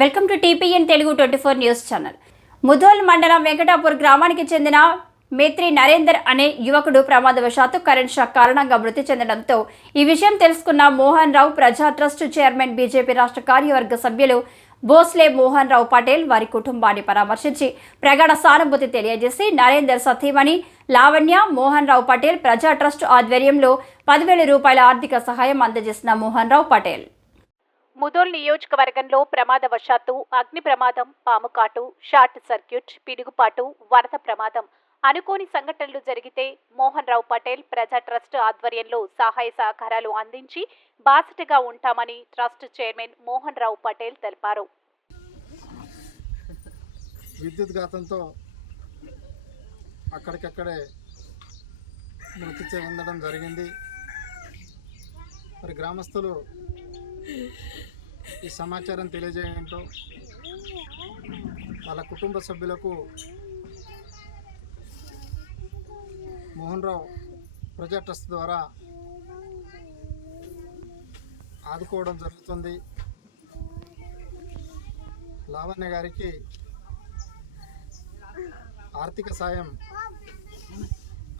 Welcome to TPN Telugu 24 news channel. Mudhol మండలం వెంకటాపూర్ గ్రామానికి చెందిన మేత్రి నరేందర్ అనే యువకుడు ప్రమాదవశాత్తు కరెంట్ షాక్ కారణంగా మృతి చెందడంతో ఈ విషయం తెలుసుకున్న మోహన్ రావు ప్రజా ట్రస్ట్ చైర్మన్ బీజేపీ రాష్ట్ర కార్యవర్గ సభ్యులు భోస్లే మోహన్ రావు పటేల్ వారి కుటుంబాన్ని పరామర్శించి ప్రగాఢ సానుభూతి తెలియజేసి నరేందర్ సతీమణి లావణ్య మోహన్ రావు పటేల్ ప్రజా ట్రస్ట్ ఆధ్వర్యంలో 10,000 రూపాయల ఆర్థిక సహాయం అందజేసిన మోహన్ రావు పటేల్. ముధోల్ నియోజకవర్గంలో ప్రమాదవశాత్తు అగ్ని ప్రమాదం, పాము కాటు, షార్ట్ సర్క్యూట్, పిడుగుపాటు, వరద ప్రమాదం అనుకోని సంఘటనలు జరిగితే మోహన్ రావు పటేల్ ప్రజా ట్రస్ట్ ఆధ్వర్యంలో సహాయ సహకారాలు అందించి బాసటగా ఉంటామని ట్రస్ట్ చైర్మన్ మోహన్ రావు పటేల్ తెలిపారు. విద్యుత్ ఘాతంతో అక్కడికక్కడే మృతి చెందడం జరిగింది. మరి గ్రామస్తులు ఈ సమాచారం తెలియజేయడంతో వాళ్ళ కుటుంబ సభ్యులకు మోహన్ రావు ప్రజా ట్రస్ట్ ద్వారా ఆదుకోవడం జరుగుతుంది. లావణ్య గారికి ఆర్థిక సాయం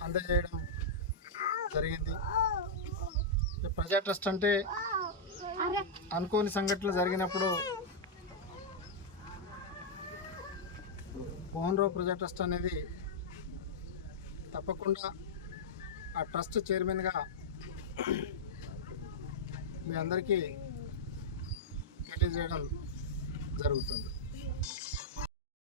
అందజేయడం జరిగింది. ప్రజా ట్రస్ట్ అంటే అనుకోని సంఘటనలు జరిగినప్పుడు మోహన్ రావు ప్రజా ట్రస్ట్ అనేది తప్పకుండా ఆ ట్రస్ట్ చైర్మన్గా మీ అందరికీ తెలియజేయడం జరుగుతుంది.